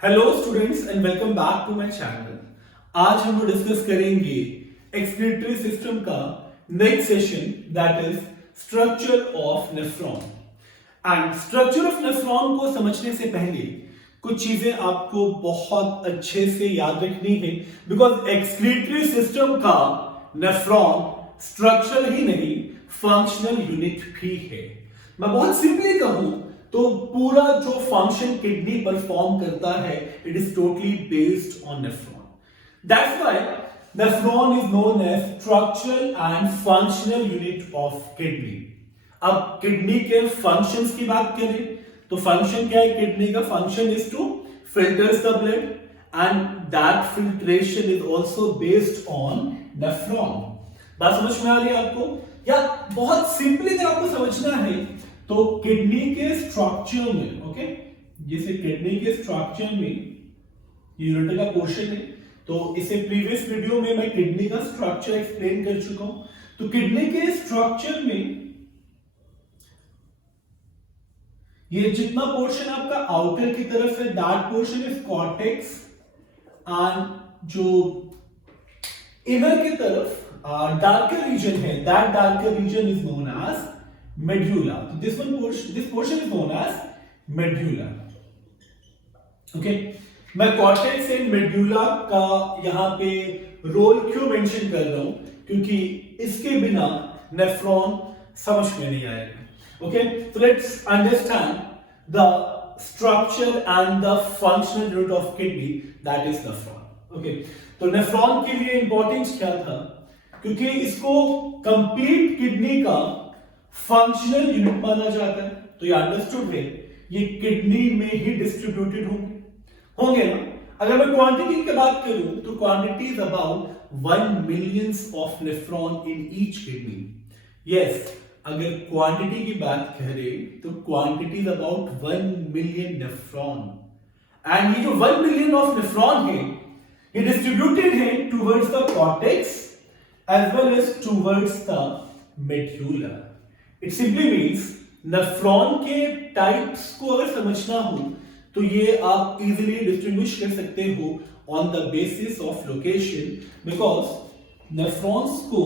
Hello students and welcome back to my channel. आज हम लोग डिस्कस करेंगे एक्सक्रीटरी सिस्टम का next session that is structure of nephron. And structure of nephron को समझने से पहले कुछ चीजें आपको बहुत अच्छे से याद रखनी है, बिकॉज एक्सक्रीटरी सिस्टम का नेफ्रॉन स्ट्रक्चर ही नहीं फंक्शनल यूनिट भी है। मैं बहुत सिंपली कहूं तो पूरा जो फंक्शन किडनी परफॉर्म करता है it is totally based on nephron. That's why nephron is known as structural and functional unit of kidney. अब किडनी के फंक्शंस की बात करें तो फंक्शन क्या है किडनी का? Function is to filters the blood and that filtration is also based on nephron. बात समझ में आ रही है आपको? या बहुत सिंपली अगर आपको समझना है तो किडनी के स्ट्रक्चर में, ओके, जैसे किडनी के स्ट्रक्चर में ये यूरेटर का पोर्शन है, तो इसे प्रीवियस वीडियो में मैं किडनी का स्ट्रक्चर एक्सप्लेन कर चुका हूं। तो किडनी के स्ट्रक्चर में ये जितना पोर्शन आपका आउटर की तरफ है that portion is cortex and जो इनर की तरफ डार्कर रीजन है that darker region is known as medulla. So this portion is known as medulla. Okay. मैं कॉर्टेक्स एंड मेडुला का यहां पे रोल क्यों मेंशन कर रहा हूं? क्योंकि इसके बिना नेफ्रॉन समझ में नहीं आएगा। Okay, so let's understand the structure and the functional unit of kidney, that is nephron. Okay, तो नेफ्रॉन के लिए इंपॉर्टेंस क्या था? क्योंकि इसको कंप्लीट किडनी का फंक्शनल यूनिट माना जाता है, तो ये अंडरस्टूड है ये किडनी में ही डिस्ट्रीब्यूटेड होंगे ना। अगर मैं क्वांटिटी की बात करूं तो quantity is about 1 millions of nephron in each kidney. Yes, अगर क्वांटिटी की बात करें तो quantity is about 1 million nephron and ये जो 1 मिलियन ऑफ नेफ्रॉन है ये डिस्ट्रीब्यूटेड है towards the cortex as well as towards the medulla. It simply means nephron के टाइप्स को अगर समझना हो तो ये आप इजीली डिस्टिंग्विश कर सकते हो on the basis of location, because nephrons को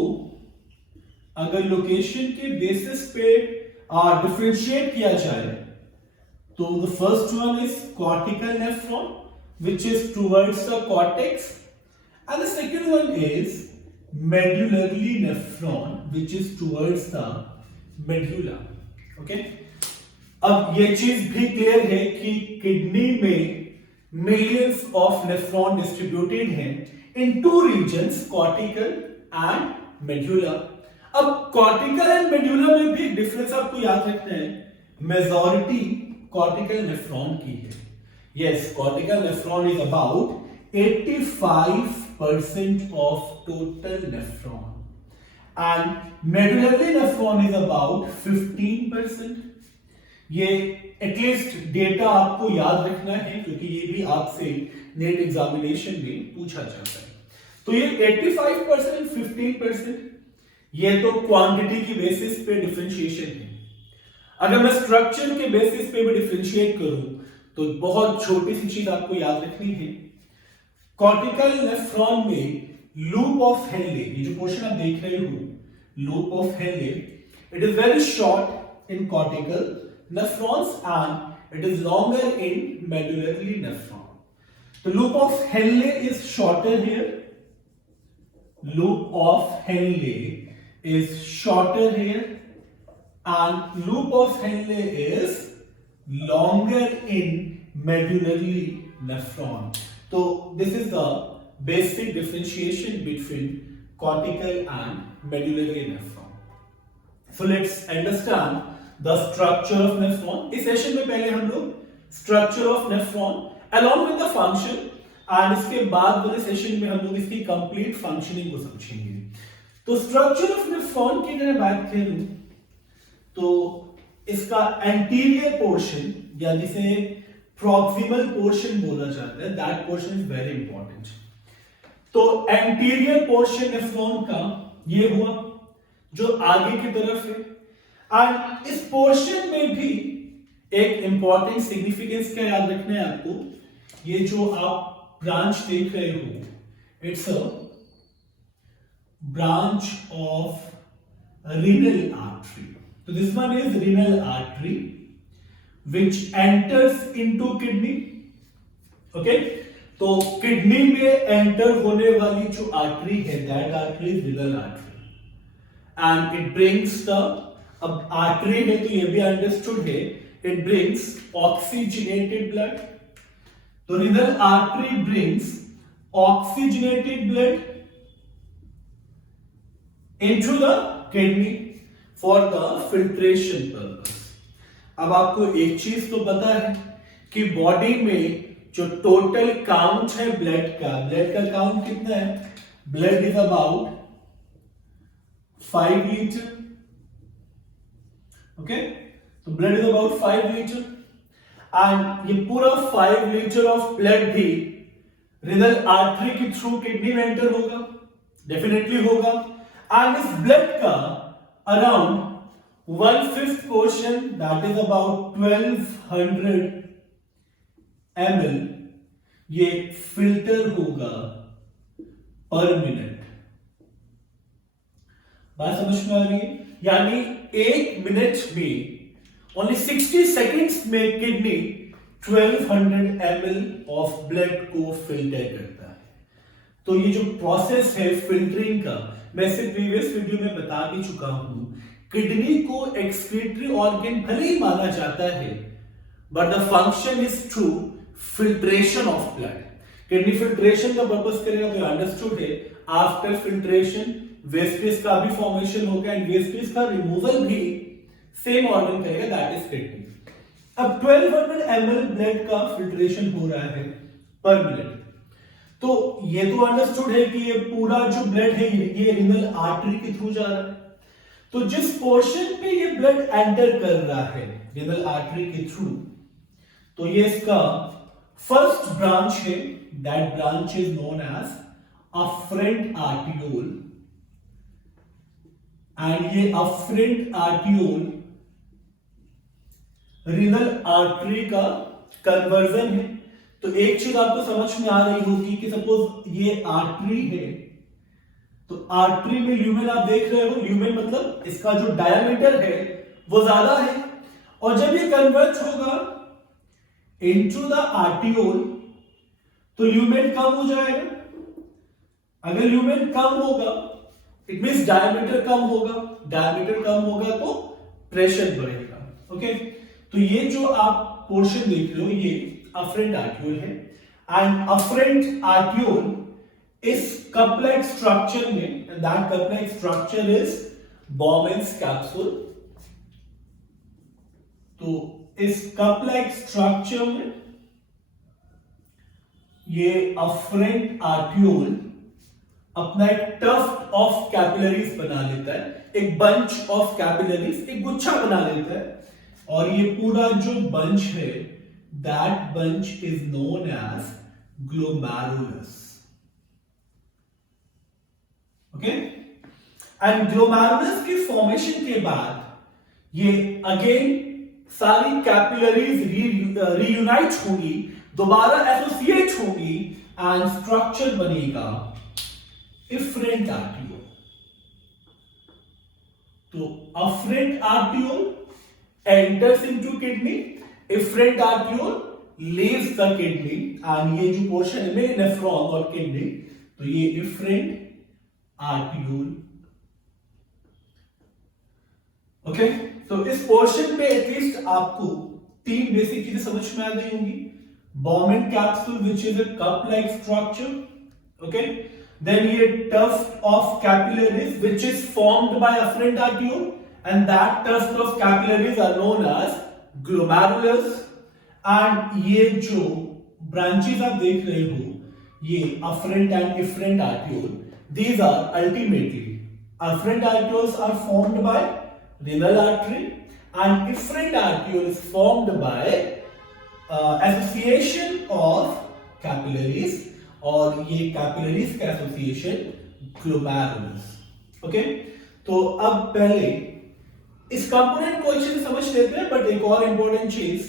अगर लोकेशन के बेसिस पे डिफरेंशिएट किया जाए तो the first one is cortical nephron which is towards the cortex, and the second one is medullary nephron which is towards the medulla. Okay, अब ये चीज भी क्लियर है कि किडनी में मिलियंस ऑफ नेफ्रॉन डिस्ट्रीब्यूटेड हैं in two regions, cortical and medulla. अब cortical and medulla में भी डिफरेंस आपको याद रखना है, मेजॉरिटी कॉर्टिकल नेफ्रॉन की है। Yes, cortical nephron is about 85% of total nephron, and medullary nephron is about 15%. ये एटलीस्ट डेटा आपको याद रखना है क्योंकि ये भी आपसे नेट एग्जामिनेशन में पूछा जाता है। तो ये 85% 15% ये तो क्वांटिटी की बेसिस पे डिफरेंशिएशन है। अगर मैं स्ट्रक्चर के बेसिस पे भी डिफरेंशिएट करूं तो बहुत छोटी सी चीज आपको याद रखनी है, कॉर्टिकल नेफ्रॉन में लूप ऑफ हेनले, ये जो पोर्शन आप देख रहे हो loop of Henley, it is very short in cortical nephrons and it is longer in medullary nephron. The loop of Henle is shorter here. Loop of Henle is shorter here, and loop of Henle is longer in medullary nephron. So this is the basic differentiation between cortical and medullary nephron. So let's understand the structure of nephron. इस session में पहले हम लोग structure of nephron along with the function and इसके बाद वाले session में हम लोग इसकी complete functioning को समझेंगे। तो structure of nephron की अगर बात करूं तो इसका anterior portion या जिसे proximal portion बोला जाता है that portion is very important. तो anterior portion nephron का ये हुआ जो आगे की तरफ है, एंड इस पोर्शन में भी एक इंपॉर्टेंट सिग्निफिकेंस क्या याद रखना है आपको ये जो आप ब्रांच देख रहे हो, it's a branch of renal artery. So this one is renal artery which enters into kidney. Okay, तो किडनी में एंटर होने वाली जो आर्टरी है, that artery is renal artery and it brings the, अब आर्टरी है तो ये भी अंडरस्टूड है, it brings oxygenated blood. तो renal artery brings oxygenated blood into the kidney for the filtration purpose. अब आपको एक चीज तो पता है कि बॉडी में जो टोटल काउंट है ब्लड का काउंट कितना है? Blood is about 5 litre. Okay, तो blood is about 5 litre and ये पूरा 5 लीटर ऑफ ब्लड भी रिनल आर्टरी के थ्रू किडनी में एंटर होगा, डेफिनेटली होगा. And इस ब्लड का around 1/5 portion, that is about 1200 ml, ये फिल्टर होगा पर मिनट. बात समझ में आ रही है? यानी 1 मिनट में, ओनली 60 सेकेंड्स में किडनी 1200 ml ऑफ ब्लड को फिल्टर करता है. तो ये जो प्रोसेस है फिल्टरिंग का, मैं से प्रीवियस वीडियो में बता भी चुका हूं. किडनी को एक्सक्रीटरी ऑर्गन भले ही माना जाता है, but the function is to filtration of blood. Kidney filtration का पर्पस करेगा तो अंडरस्टूड है. आफ्टर फिल्ट्रेशन वेस्टेज का भी फॉर्मेशन होगा एंड वेस्टेज का रिमूवल भी सेम ऑर्गन करेगा, दैट इज किडनी. अब 1200 ml ब्लड का फिल्ट्रेशन हो रहा है पर मिनट. तो ये तो अंडरस्टूड है कि ये पूरा जो ब्लड है ये रिनल आर्टरी के थ्रू जा रहा है. तो जिस पोर्शन पे ये ब्लड एंटर कर रहा है रिनल आर्टरी के थ्रू, तो ये इसका फर्स्ट ब्रांच है, that branch is known as afferent arteriole. And ये अफरेंट आर्टियोल रिनल आर्टरी का कन्वर्जन है. तो एक चीज आपको समझ में आ रही होगी कि सपोज ये आर्टरी है, तो आर्टरी में ल्यूमेन आप देख रहे हो, ल्यूमेन मतलब इसका जो डायमीटर है वो ज्यादा है, और जब ये कन्वर्ज होगा इनटू द आर्टियोल तो ल्यूमेन कम हो जाएगा. अगर ल्यूमेन कम होगा इट मींस डायमीटर कम होगा, डायमीटर कम होगा तो प्रेशर बढ़ेगा. ओके, तो ये जो आप पोर्शन देख रहे हो ये afferent arteriole है. एंड afferent arteriole इस कप-लाइक स्ट्रक्चर में, and that cup-like structure is Bowman's capsule. तो इस कप-लाइक स्ट्रक्चर में ये afferent arteriole अपना एक टफ्ट ऑफ कैपिलरीज बना लेता है, एक बंच ऑफ कैपिलरीज, एक गुच्छा बना लेता है. और ये पूरा जो बंच है, that bunch is known as glomerulus. Okay, and glomerulus की फॉर्मेशन के बाद ये अगेन सारी कैपिलरीज रीयूनाइट होंगी, दोबारा एसोसिएट होंगी एंड स्ट्रक्चर बनेगा इफरेंट आर्टियोल. तो afferent arteriole enters into kidney, efferent arteriole leaves the kidney, and ये जो पोर्शन है मेरे नेफ्रॉन और किडनी, तो ये efferent arteriole. ओके, तो इस पोर्शन पे एटलीस्ट आपको 3 बेसिक चीजें समझ में आ गई होंगी. Bowman capsule which is a cup like structure. Okay, then ये tuft of capillaries which is formed by afferent arteriole, and that tuft of capillaries are known as glomerulus. and ये जो branches आप देख रहे हो ये afferent and efferent arteriole, these are ultimately, afferent arterioles are formed by renal artery and efferent arteriole is formed by association of capillaries, और ये capillaries का association glomerulus. ओके, तो अब पहले इस कंपोनेंट को अच्छे से समझ लेते हैं, बट एक और इंपॉर्टेंट चीज,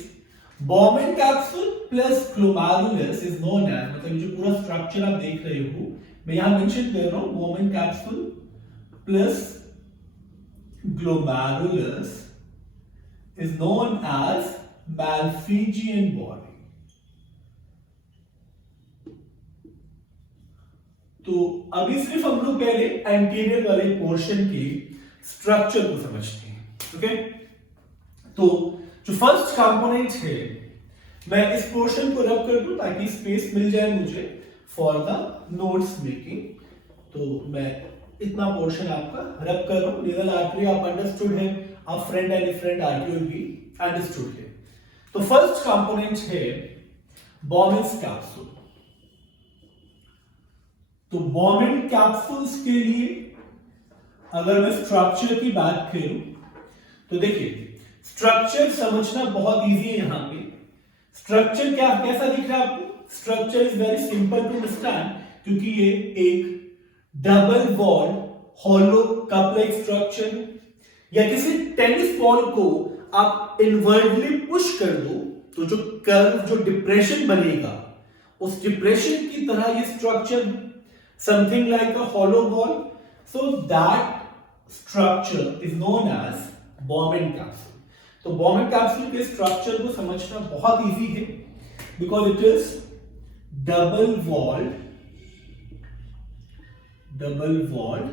Bowman capsule plus glomerulus is known as, मतलब जो पूरा स्ट्रक्चर आप देख रहे हो, मैं यहां मेंशन कर रहा हूं, Bowman capsule plus glomerulus is known as Malpighian body. तो अभी सिर्फ हम लोग पहले एंटीरियर वाले पोर्शन के स्ट्रक्चर को समझते हैं. ओके, तो जो फर्स्ट कंपोनेंट है, मैं इस पोर्शन को रब कर दूं ताकि स्पेस मिल जाए मुझे फॉर द नोट्स मेकिंग. तो मैं इतना पोर्शन आपका रब कर रहा हूं. रीनल आर्टरी आप अंडरस्टूड है, आप फ्रंट एंड फ्रंट आर्टरी भी अंडरस्टूड है. तो फर्स्ट कंपोनेंट है बॉमेन्स कैप्सूल. तो बॉमेन कैप्सूल्स के लिए अगर मैं स्ट्रक्चर की बात करूं तो देखिए, स्ट्रक्चर समझना बहुत इजी है. यहां पे स्ट्रक्चर क्या कैसा दिख रहा है आपको? Structure is very simple to understand, क्योंकि ये एक double wall hollow cup like structure है. या किसी टेनिस बॉल को आप इनवर्टली पुश कर दो तो जो कर्व, जो डिप्रेशन बनेगा, उस डिप्रेशन की तरह ये structure, something like a hollow ball. So that structure is known as Bowman capsule. तो बॉमेन कैप्सूल के स्ट्रक्चर को समझना बहुत इजी है, because it is double walled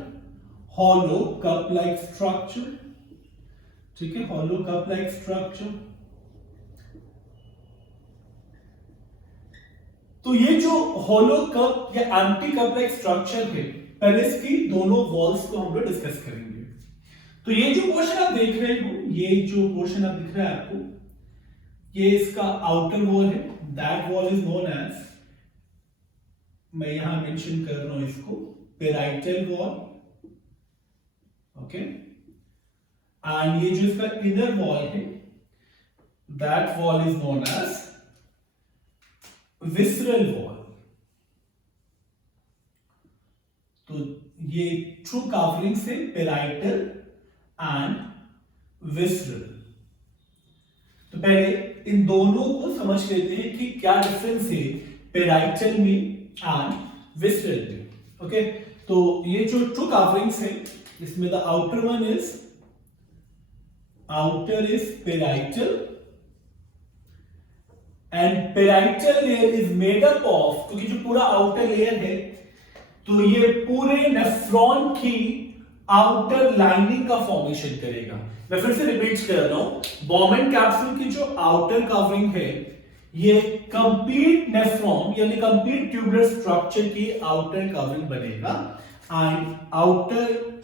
hollow cup like structure. ठीक है, hollow cup like structure. तो ये जो hollow cup या empty cup like structure है, पहले इसकी दोनों वॉल्स को हम लोग डिस्कस करेंगे. तो ये जो पोर्शन आप देख रहे हो, ये जो पोर्शन आप दिख रहा है आपको, ये इसका आउटर वॉल है. That wall is known as, मैं यहां मेंशन कर रहा हूं इसको, पेराइटल वॉल. ओके, एंड ये जो इसका इनर वॉल है, that wall is known as visceral wall. तो ये ट्रू कवरिंग्स है, पेराइटल एंड विसरल. तो पहले इन दोनों को समझ लेते हैं कि क्या डिफरेंस है पेराइटल में एंड विसरल में. ओके, तो ये जो ट्रू कवरिंग्स है, इसमें the outer one is, outer is parietal and parietal layer is made up of, क्योंकि जो पूरा आउटर लेयर है, तो ये पूरे नेफ्रॉन की आउटर लाइनिंग का फॉर्मेशन करेगा. मैं फिर से रिपीट कर रहा हूं, बॉमेन कैप्सूल की जो आउटर कवरिंग है, ये कंप्लीट नेफ्रॉन यानी कंप्लीट ट्यूबुलर स्ट्रक्चर की आउटर कवरिंग बनेगा. एंड आउटर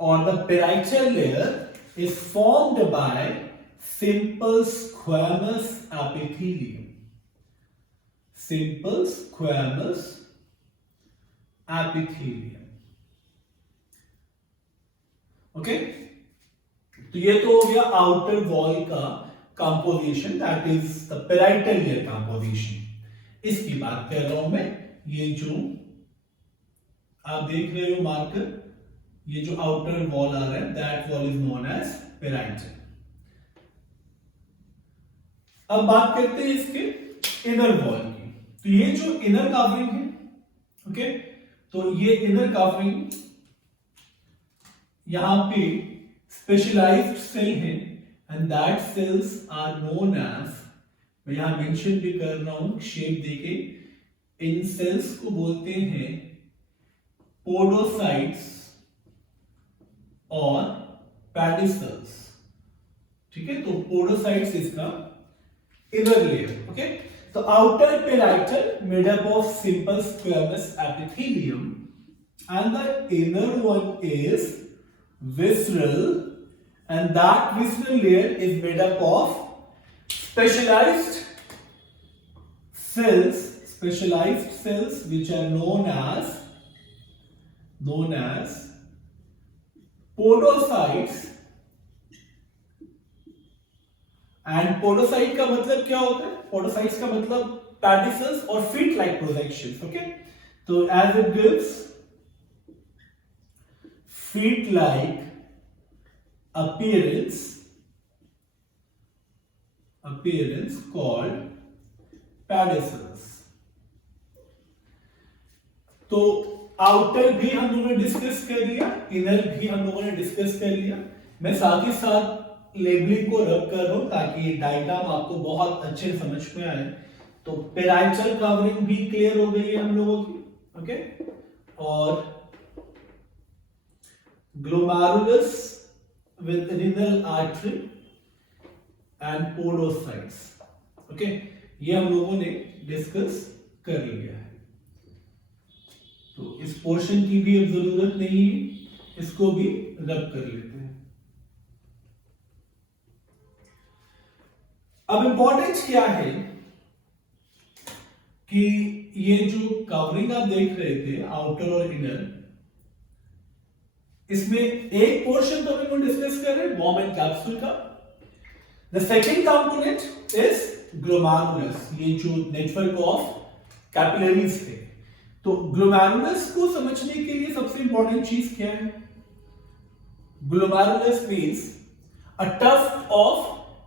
और the parietal layer is formed by simple squamous epithelium. Simple squamous epithelium. Okay, तो ये तो हो गया आउटर वॉल का composition, that is the parietal layer composition. इसकी बात कर रहा हूं मैं. ये जो आप देख रहे हो मार्कर, ये जो आउटर वॉल आ रहा है, that wall is known as parietal. अब बात करते हैं इसके इनर वॉल की. तो ये जो इनर कवरिंग है, ओके, तो ये इनर कवरिंग यहां पे स्पेशलाइज्ड सेल है, and that cells are known as, मैं यहां मेंशन भी कर रहा हूं शेप देके, इन सेल्स को बोलते हैं पोडोसाइट्स और पेडिसल्स. ठीक है, तो पोडोसाइट्स इसका इनर लेयर. ओके, तो outer parietal made up of simple squamous epithelium and the inner one is visceral, and that visceral layer is made up of specialized cells which are known as podocytes. and podocyte का मतलब क्या होता है? podocytes का मतलब pedicels और feet like projections. Okay, तो as it gives feet-like appearance appearance called pedicels. तो आउटर भी हम लोगों ने डिस्कस कर लिया, इनर भी हम लोगों ने डिस्कस कर लिया। मैं साथ ही साथ लेबलिंग को रब कर रहा हूं ताकि डायग्राम आपको बहुत अच्छे समझ में आए। तो पेराइटल कवरिंग भी क्लियर हो गई है हम लोगों की, ओके। और glomerulus with renal artery and podocytes, okay, ये हम लोगों ने डिस्कस कर लिया है। तो इस पोर्शन की भी अब जरूरत नहीं है, इसको भी रब कर लेते हैं। अब इंपॉर्टेंस क्या है कि ये जो कवरिंग आप देख रहे थे आउटर और इनर, इसमें एक पोर्शन तो हम डिस्कस कर रहे हैं वॉर्म एंड कैप्सूल का। The second component is glomerulus, ये जो नेटवर्क ऑफ कैपिलरीज है। तो ग्लोमेरुलस को समझने के लिए सबसे इंपॉर्टेंट चीज क्या है? Glomerulus means a tuft of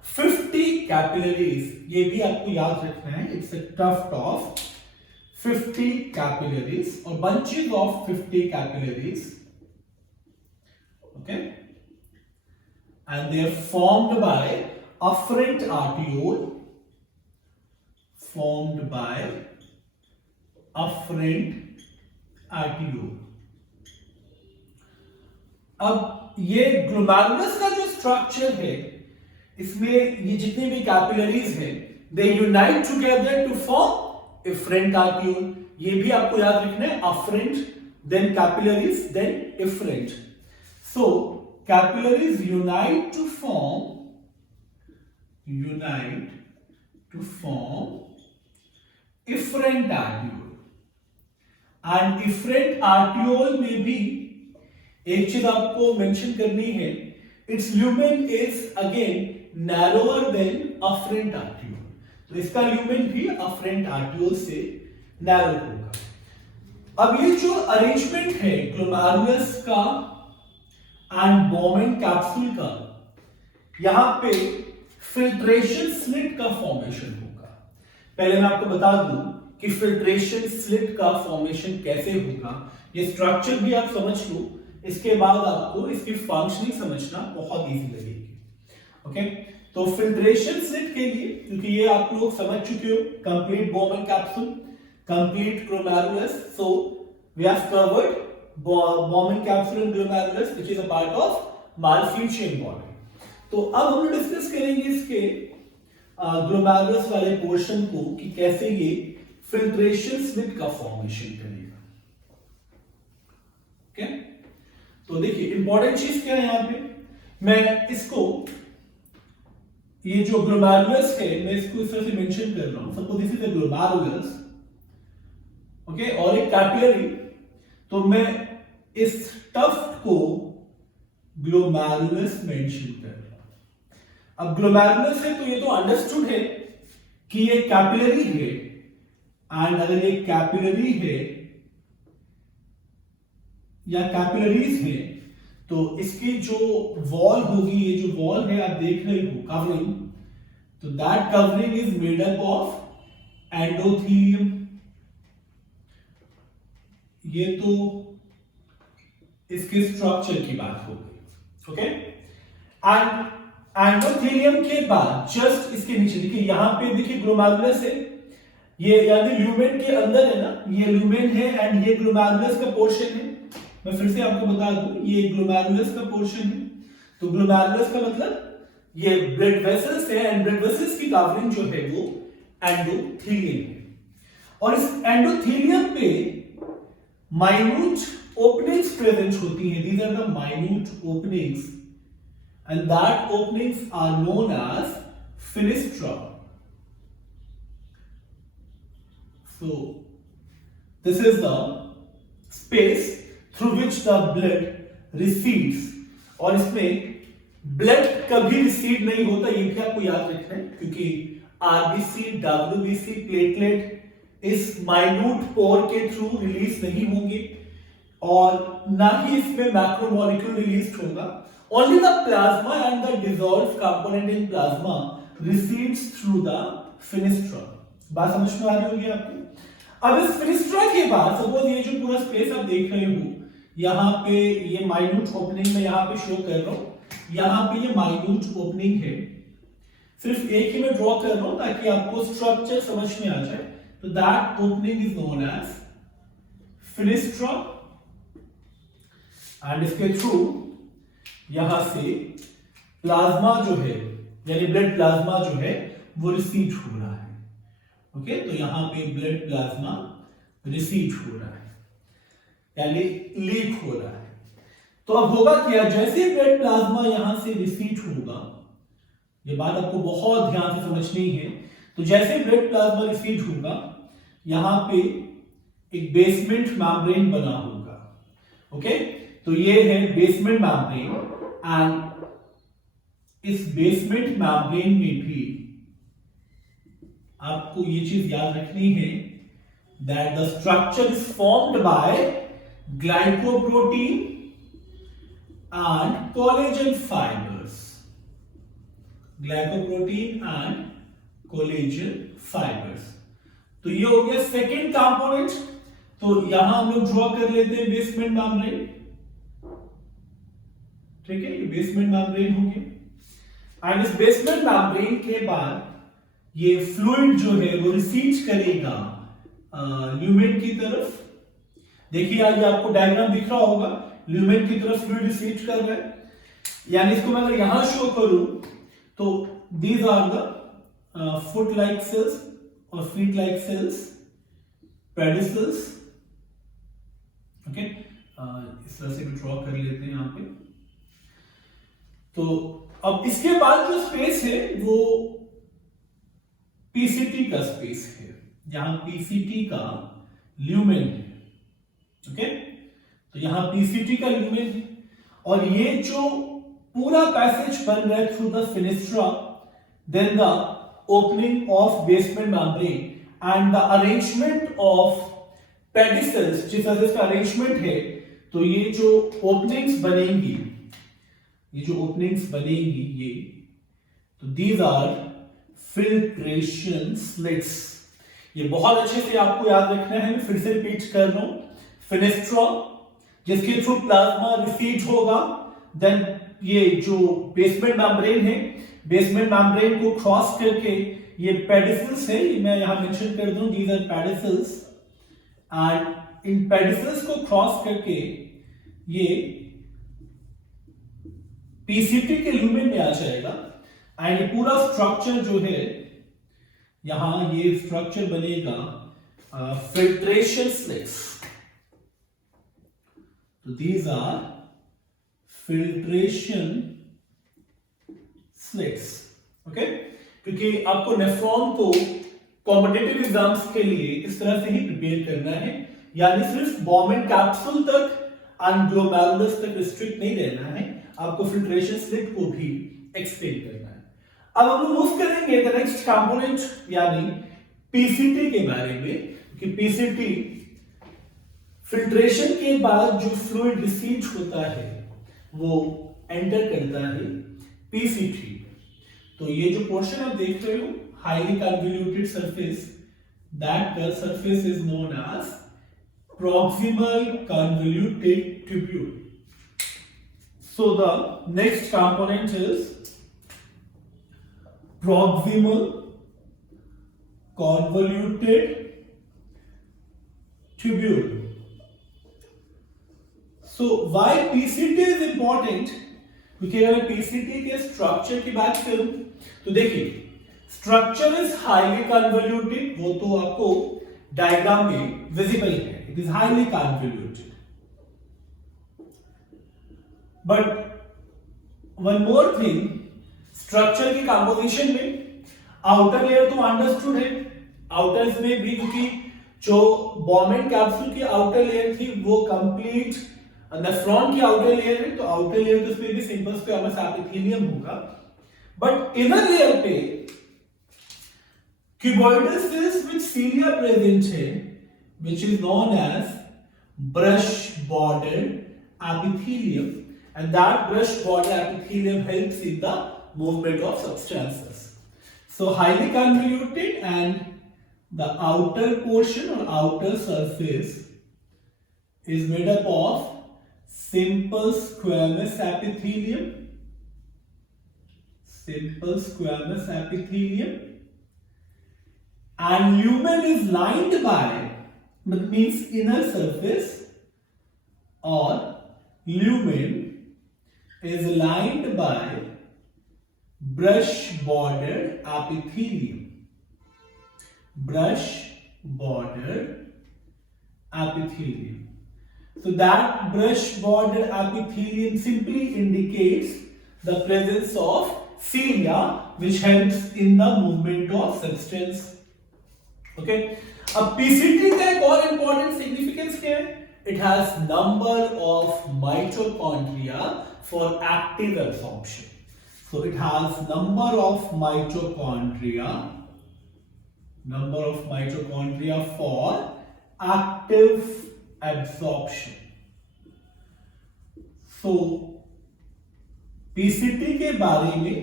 50 capillaries. ये भी आपको याद रखना है, it's a tuft of 50 capillaries और bunches of 50 capillaries, okay, and they are formed by afferent arteriole, formed by afferent arteriole। अब ये ग्लोमेरुलस का जो स्ट्रक्चर है, इसमें ये जितने भी कैपिलरीज हैं, they unite together to form efferent arteriole। ये भी आपको याद रखना है, afferent, then capillaries, then efferent। So capillaries unite to form efferent arteriole, and efferent arteriole में भी एक चीज आपको मेंशन करनी है, its lumen is again narrower than afferent arteriole। तो इसका lumen भी afferent arteriole से नैरो होगा। अब ये जो अरेंजमेंट है ग्लोमेरुलस का एंड बॉर्म कैप्सूल का, यहां पे फिल्ट्रेशन स्लिट का फॉर्मेशन होगा। पहले मैं आपको बता दूं कि फिल्ट्रेशन स्लिट का फॉर्मेशन कैसे होगा। ये स्ट्रक्चर भी आप समझ लो, इसके बाद आपको इसकी फंक्शनिंग समझना बहुत इजी लगेगी, ओके। तो फिल्ट्रेशन स्लिट के लिए, क्योंकि ये आप लोग समझ चुके हो, complete बॉर्म capsule, complete glomerulus, so we have covered बॉर्म capsule and glomerulus which is a part of मालफिशियन body. तो अब हम लोग डिस्कस करेंगे इसके ग्लोमेरुलस वाले पोर्शन को कि कैसे ये फिल्ट्रेशन स्लिट का फॉर्मेशन करेगा, ओके। तो देखिए इंपॉर्टेंट चीज क्या है यहां पे, मैं इसको, ये जो ग्लोमेरुलस है, मैं इसको इस तरह से मेंशन कर रहा हूं, suppose this is a glomerulus, okay, और एक कैपिलरी। तो मैं इस टफ्ट को ग्लोमेरुलस मेंशन कर रहा हूं। अब ग्लोमेरुलस है तो ये तो अंडरस्टूड है कि ये कैपिलरी है, एंड अगर ये कैपिलरी है या कैपिलरीज है तो इसकी जो वॉल होगी, ये जो वॉल है आप देख रहे हो कवरिंग, तो that covering is made up of endothelium. ये तो इसके स्ट्रक्चर की बात हो गई, ओके। एंड एंडोथेलियम के बाद जस्ट इसके नीचे देखिए, यहां पे देखिए ग्लोमेरुलस है, ये यानी ल्यूमेन के अंदर है ना, ये ल्यूमेन है एंड ये ग्लोमेरुलस का पोर्शन है। मैं फिर से आपको बता दूं, ये ग्लोमेरुलस का पोर्शन है। तो ग्लोमेरुलस का मतलब ये ब्लड वेसल्स है, एंड ब्लड वेसल्स की कवरिंग जो है वो एंडोथेलियम है। और इस एंडोथेलियम पे माइन्यूट ओपनिंग्स प्रेजेंट होती हैं, these are the minute openings, and that openings are known as fenestra. So this is the space through which the blood recedes, और इसमें ब्लड कभी रिसीड नहीं होता, ये भी आपको याद रखना है, क्योंकि आरबीसी, डब्ल्यूबीसी, प्लेटलेट इस माइन्यूट पोर के थ्रू रिलीज नहीं होंगे, और ना ही इसमें मैक्रोमोलेक्यूल रिलीज होगा। Only the plasma and the dissolved component in plasma recedes through the fenestra। बात समझ में आ रही होगी आपको। अब इस fenestra के बाद सपोज ये जो पूरा स्पेस आप देख रहे हो, यहाँ पे ये माइन्यूट ओपनिंग में यहाँ पे शो कर रहा हूं, यहाँ पे ये माइन्यूट ओपनिंग है, सिर्फ एक ही मैं ड्रॉ कर रहा हूं ताकि आपको स्ट्रक्चर समझ में आ जाए। तो that opening is known as fenestra and इसके थ्रू यहां से प्लाज्मा जो है यानी ब्लड प्लाज्मा जो है वो रिसीड हो रहा है। ओके, तो यहां पे ब्लड प्लाज्मा रिसीड हो रहा है यानी लीक हो रहा है। तो अब होगा क्या, जैसे ब्लड प्लाज्मा यहां से रिसीड होगा, ये बात आपको बहुत ध्यान से समझनी है। तो जैसे ब्लड प्लाज्मा रिसीड होगा, यहां पे एक बेसमेंट मेम्ब्रेन बना होगा। ओके, तो ये है बेसमेंट मेम्ब्रेन एंड इस बेसमेंट मेम्ब्रेन में भी आपको ये चीज याद रखनी है that the structure is formed by glycoprotein and collagen fibres. Glycoprotein and collagen fibres. तो ये हो गया सेकेंड कंपोनेंट। तो यहां हम लोग ड्रॉ कर लेते हैं बेसमेंट मेम्ब्रेन। ठीक है, ये बेसमेंट मेम्ब्रेन हो गया एंड इस बेसमेंट मेम्ब्रेन के बाद ये फ्लूइड जो है वो रिसीड करेगा ल्यूमेन की तरफ। देखिए आज आपको डायग्राम दिख रहा होगा, ल्यूमेन की तरफ फ्लूइड रिसीड कर रहा है। यानी इसको मैं अगर यहां शो करूं तो these are the foot-like cells or feet-like cells, pedicels। Okay, इस तरह से भी ड्रॉ कर लेते हैं यहाँ पे। तो अब इसके बाद जो स्पेस है वो पीसीटी का स्पेस है, जहां पीसीटी का ल्यूमेन है। ओके, तो यहां पीसीटी का ल्यूमेन है और ये जो पूरा पैसेज बन रहा है through the fenestra, then the opening of basement membrane and the arrangement of pedicels, जिस तरह से अरेंजमेंट है, तो ये जो ओपनिंग्स बनेंगी, ये जो ओपनिंग्स बनेंगी ये, तो these are filtration slits। ये बहुत अच्छे से आपको याद रखना है, मैं फिर से रिपीट कर रहा हूं। फिनेस्ट्रा जिसके थ्रू प्लाज्मा रिसीड होगा, देन ये जो बेसमेंट मेम्ब्रेन है, बेसमेंट मेम्ब्रेन को क्रॉस करके ये पेडिसल्स है, ये मैं यहां मेंशन कर दूं, these are pedicels and in pedicels को क्रॉस करके ये पीसीटी के ल्यूमेन में आ जाएगा एंड ये पूरा स्ट्रक्चर जो है, यहां ये स्ट्रक्चर बनेगा फिल्ट्रेशन स्लिट्स। तो these are filtration slits. Okay, क्योंकि आपको नेफ्रॉन को कॉम्पिटिटिव एग्जाम्स के लिए इस तरह से ही प्रिपेयर करना है, यानी सिर्फ बॉमेन कैप्सूल तक एंड ग्लोमेरुलस तक रिस्ट्रिक्ट नहीं रहना है, आपको फिल्ट्रेशन स्लिट को भी एक्सप्लेन करना है। अब हम लोग मूव करेंगे द नेक्स्ट कंपोनेंट यानी पीसीटी के बारे में, कि पीसीटी फिल्ट्रेशन के बाद जो फ्लूइड रिसीड होता है वो एंटर करता है पीसीटी। तो ये जो पोर्शन आप देख रहे हो, highly convoluted surface, that surface is known as proximal convoluted tubule। So the next component is proximal convoluted tubule। So why PCT is important? क्योंकि अगर PCT के स्ट्रक्चर की बात करूं तो देखिए, स्ट्रक्चर इज हाईली कन्वोल्यूटेड, वो तो आपको डायग्राम में विजिबल है, it is highly convoluted. But one more thing, structure की कंपोजिशन में आउटर लेयर तो अंडरस्टूड है, आउटर्स में भी, क्योंकि जो बॉमेन कैप्सूल की आउटर लेयर थी वो कंप्लीट नेफ्रॉन की आउटर लेयर है, तो आउटर लेयर तो इसमें भी सिंपल स्क्वेमस एपिथेलियम होगा। बट इनर लेयर पे cuboidal cells with cilia present है, which is known as brush bordered epithelium, and that brush bordered epithelium helps in the movement of substances। So highly convoluted, and the outer portion or outer surface is made up of simple squamous epithelium, and lumen is lined by, that means inner surface, or lumen is lined by brush bordered epithelium. So that brush bordered epithelium simply indicates the presence of cilia, which helps in the movement of substance. Okay, अब PCT का एक और important significance क्या है? It has number of mitochondria for active absorption. So it has number of mitochondria for active absorption. So PCT के बारे में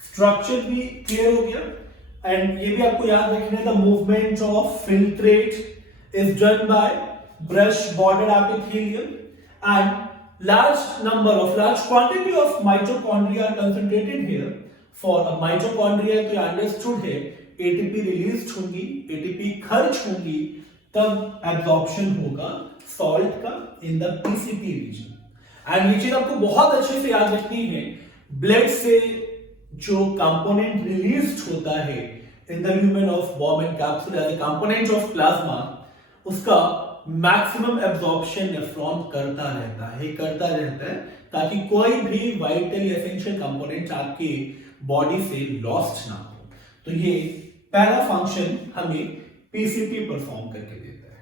structure भी क्लियर हो गया, एंड ये भी आपको याद रखना है, the movement of filtrate is done by brush border epithelium, and large quantity of mitochondria are concentrated here. For a mitochondria तो अंडरस्टूड है, एटीपी रिलीज होंगी, एटीपी खर्च होंगी, तब एब्जॉर्प्शन होगा सॉल्ट का in the PCT region. And ये चीज आपको बहुत अच्छे से याद रखनी है, ब्लड से जो कंपोनेंट रिलीज होता है in the lumen of Bowman capsule as a component of plasma, उसका मैक्सिमम एब्जॉर्प्शन नेफ्रॉन करता रहता है ताकि कोई भी वाइटल एसेंशियल कंपोनेंट आपके बॉडी से लॉस्ट ना हो. तो ये पहला फंक्शन हमें पीसीटी परफॉर्म करके देता है.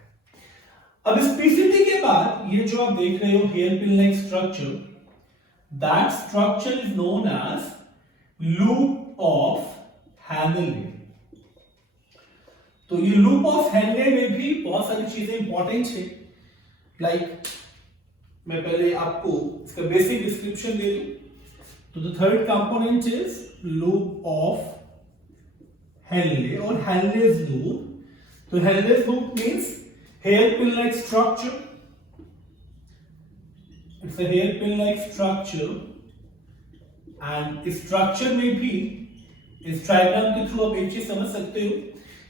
अब इस पीसीटी के बाद ये जो आप देख रहे हो hair pin like structure, that structure is known as loop of Henle. तो ये लूप ऑफ हैनले में भी बहुत सारी चीजें इंपॉर्टेंट है. लाइक मैं पहले आपको इसका बेसिक डिस्क्रिप्शन दे दूं. तो the third component is loop of Henle और हैनले's लूप. तो Henle's loop means hair pin like structure. It's a hair pin like structure, and इस स्ट्रक्चर में भी इस डायग्राम के थ्रू आप एक चीज समझ सकते हो,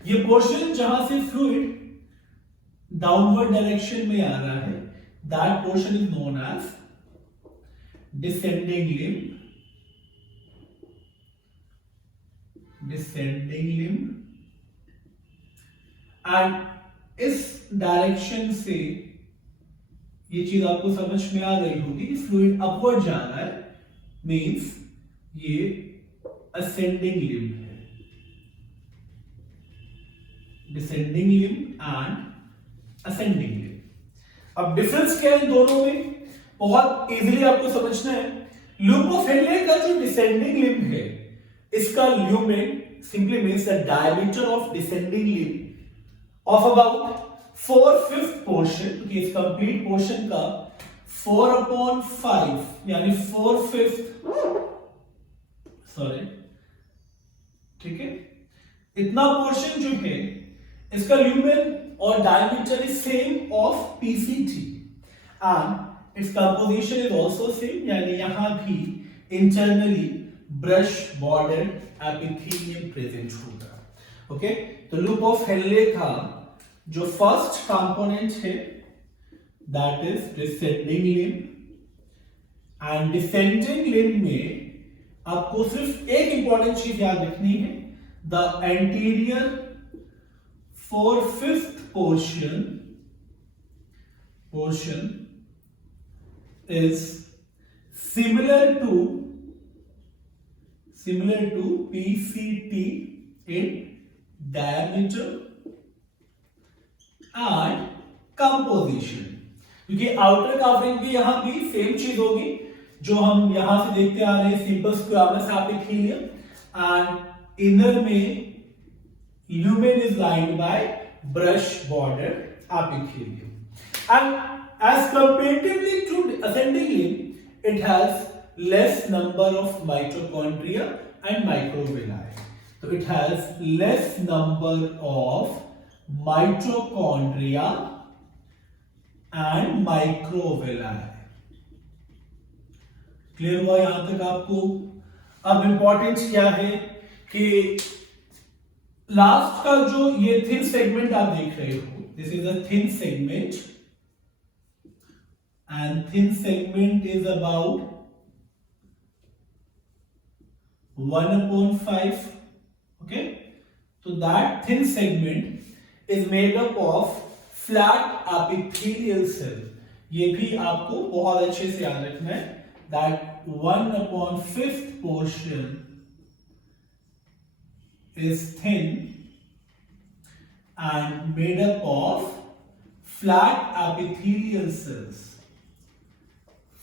ये पोर्शन जहां से फ्लूइड डाउनवर्ड डायरेक्शन में आ रहा है, that portion is known as descending limb. And इस डायरेक्शन से ये चीज आपको समझ में आ रही होगी कि फ्लूइड अपवर्ड जा रहा है, मींस ये असेंडिंग लिम्ब है. Descending limb and ascending limb. अब डिफरेंस क्या है इन दोनों में, बहुत इजीली आपको समझना है. लूप ऑफ हैनले का जो डिसेंडिंग लिम्ब है, इसका lumen simply means the diameter of descending limb of about 4/5 portion, क्योंकि इस कंप्लीट पोर्शन का 4/5 यानी 4/5, सॉरी, ठीक है, इतना पोर्शन जो है इसका ल्यूमेन और diameter is same of PCT, and its composition is also same, यानी यहां भी internally brush border epithelium present होगा. ओके, तो लूप ऑफ हैनले का जो फर्स्ट कंपोनेंट है that is descending limb, and descending limb में आपको सिर्फ एक इंपॉर्टेंट चीज याद रखनी है, the anterior 4/5 portion is similar to PCT in diameter and composition. क्योंकि आउटर कवरिंग भी यहां भी सेम चीज होगी जो हम यहां से देखते आ रहे हैं, simple squamous epithelium, and inner में lumen is lined by brush border epithelium, and as comparatively to ascending limb, it has less number of mitochondria and microvilli. तो it has less number of mitochondria and microvilli. Clear हुआ यहां तक आपको? अब importance क्या है कि last का जो ये थिन सेगमेंट आप देख रहे हो, this is a thin segment and thin segment is about 1/5. Okay, so that thin segment is made up of flat epithelial cell. ये भी आपको बहुत अच्छे से याद रखना है that 1/5 portion is thin and made up of flat epithelial cells.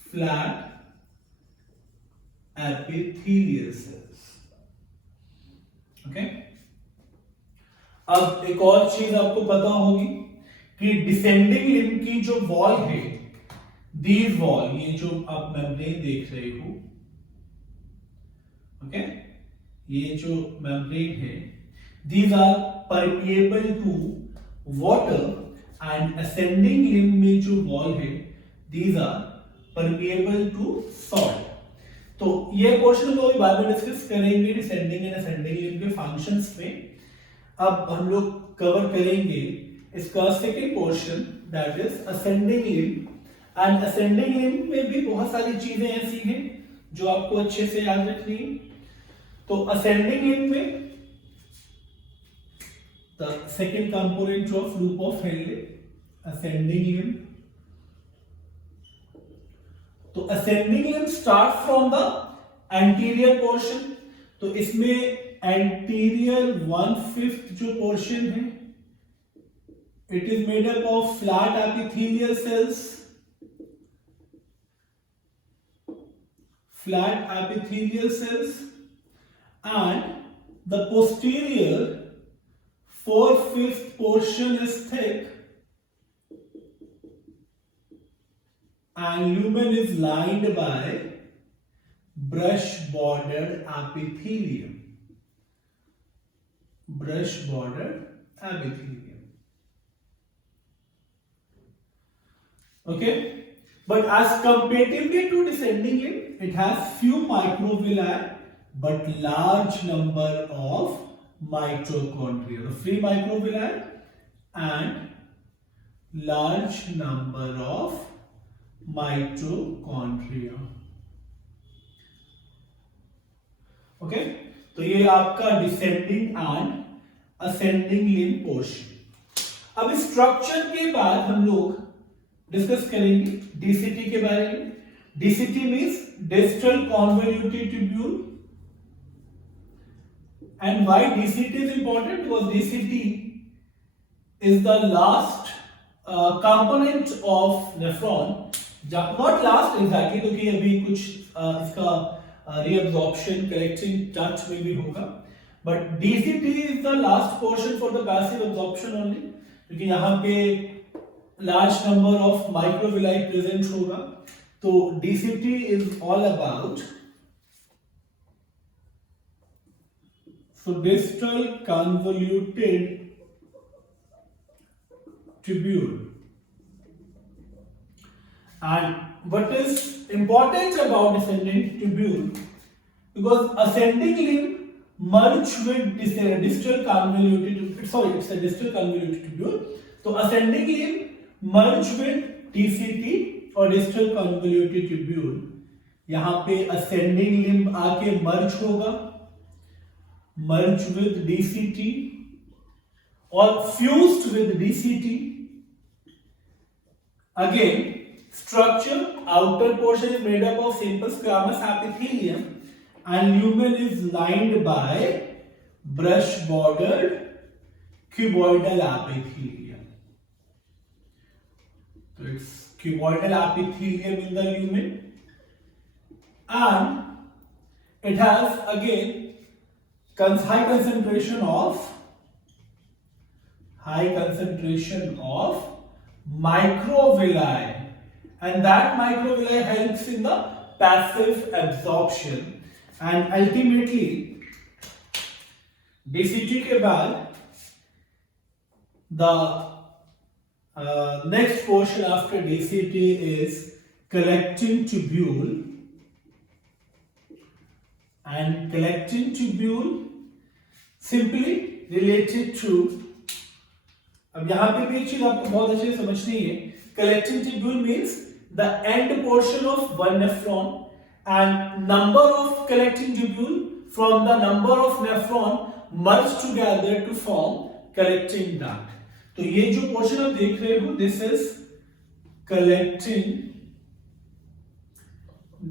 Flat epithelial cells. Okay अब एक और चीज आपको पता होगी कि डिसेंडिंग लिम्ब की जो वॉल है, दीज वॉल, ये जो आप मेम्ब्रेन देख रहे हो, ओके, ये जो मेम्ब्रेन है, these are permeable to water and ascending limb में जो वॉल है, these are permeable to salt. तो ये पोर्शन को अभी बाद में डिस्कस करेंगे डिसेंडिंग एंड असेंडिंग लिम्ब के फंक्शंस में. अब हम लोग कवर करेंगे इसका second portion, that is ascending limb. And ascending limb में भी बहुत सारी चीजें ऐसी हैं जो आपको अच्छे से याद रखनी है. तो असेंडिंग लिम्ब में the second component of loop of Henle, ascending limb. तो ascending limb start from the anterior portion. तो इसमें एंटीरियर 1/5 जो पोर्शन है, it is made up of flat epithelial cells. Flat epithelial cells and the posterior 4/5 portion is thick and lumen is lined by brush bordered epithelium. Brush bordered epithelium. Okay, but as comparatively to descending limb, it has few microvilli but large number of mitochondria. The free microvilli and large number of mitochondria. Okay, तो ये आपका descending and ascending limb portion. अब structure के बाद हम लोग discuss करेंगे DCT के बारे में. DCT means distal convoluted tubule. And why DCT is important? Because DCT is the last component of nephron. Not last exactly, क्योंकि अभी कुछ इसका reabsorption collecting touch में भी होगा, but DCT is the last portion for the passive absorption only, क्योंकि यहाँ पे large number of microvilli present होगा. तो DCT is all about distal convoluted tubule. And what is important about descending tubule? Because ascending limb merge with distal convoluted. Sorry, it's a distal convoluted tubule. So ascending limb merge with DCT और distal convoluted tubule. यहाँ पे ascending limb आके merge होगा, merge with DCT or fused with DCT. Again, structure, outer portion is made up of simple squamous epithelium and lumen is lined by brush bordered cuboidal epithelium. So it's cuboidal epithelium in the lumen, and it has again high concentration of microvilli. And that microvilli helps in the passive absorption, and ultimately DCT के बाद the next portion after DCT is collecting tubule, and collecting tubule simply related to, अब यहां पे भी एक चीज आपको बहुत अच्छे से समझनी है. Collecting tubule means the end portion of one nephron and number of collecting tubule from the number of nephron merged together to form collecting duct. तो ये जो पोर्शन आप देख रहे हो, this is collecting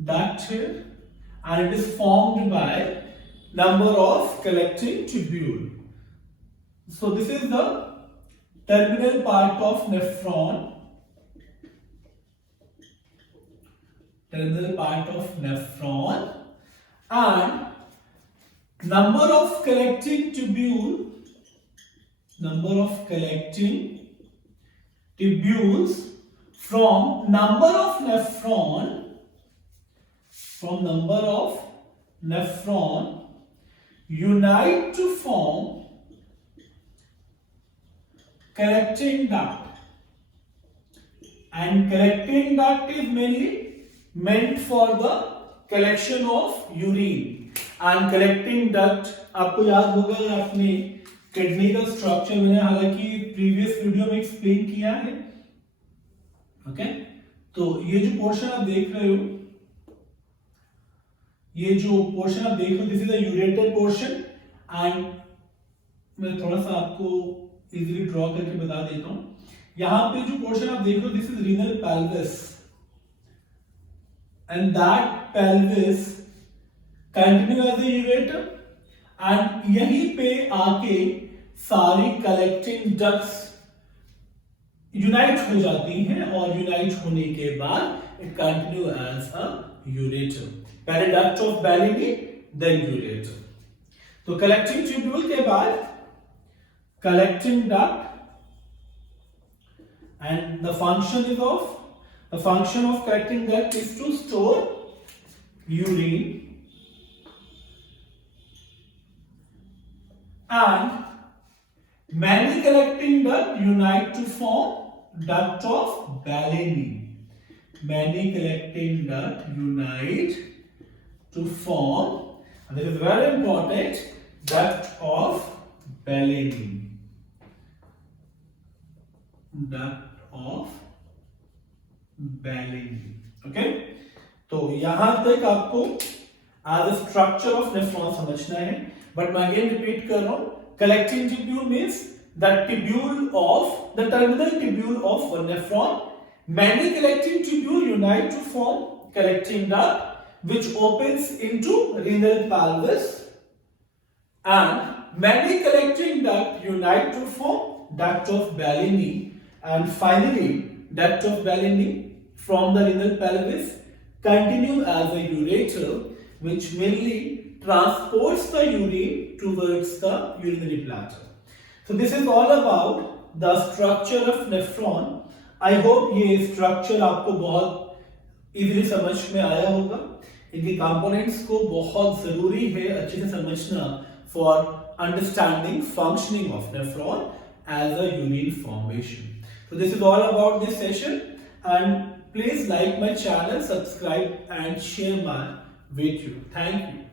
duct here, and it is formed by number of collecting tubule. So this is the terminal part of nephron, terminal part of nephron, and number of collecting tubule, number of collecting tubules from number of nephron, from number of nephron unite to form collecting duct. And collecting duct is mainly meant for the collection of urine. And collecting duct आपको याद होगा, अगर आपने kidney का structure मैंने हालांकि previous video में explain किया है. ओके, तो ये जो पोर्शन आप देख रहे हो, ये जो पोर्शन आप देख रहे हो, this is the ureter portion. And मैं थोड़ा सा आपको इजीली ड्रॉ करके बता देता हूं. यहां पे जो पोर्शन आप देख रहे हो, this is renal pelvis, and that pelvis continue as a ureter. And यहीं पे आके सारी कलेक्टिंग डक्ट्स यूनाइट हो जाती हैं, और यूनाइट होने के बाद it continue as a ureter. पहले duct of Bellini, then ureter. तो कलेक्टिंग ट्यूब्यूल के बाद collecting duct, and the function of collecting duct is to store urine, and many collecting duct unite to form duct of Bellini. Many collecting duct unite to form, and this is very important, duct of Bellini. Duct of Bellini. Okay? तो यहां तक आपको as a structure of nephron समझना है. But मैं again repeat कर रहा हूं, collecting tubule means the tubule of the terminal tubule of one nephron. Many collecting tubule unite to form collecting duct, which opens into renal pelvis, and many collecting duct unite to form duct of Bellini, and finally duct of Bellini from the renal pelvis continue as a ureter, which mainly transports the urine towards the urinary bladder. So this is all about the structure of nephron. I hope ये structure आपको बहुत easily समझ में आया होगा. इनके components को बहुत जरूरी है अच्छे से समझना for understanding functioning of nephron as a urine formation. So this is all about this session, and please like my channel, subscribe and share my video. Thank you.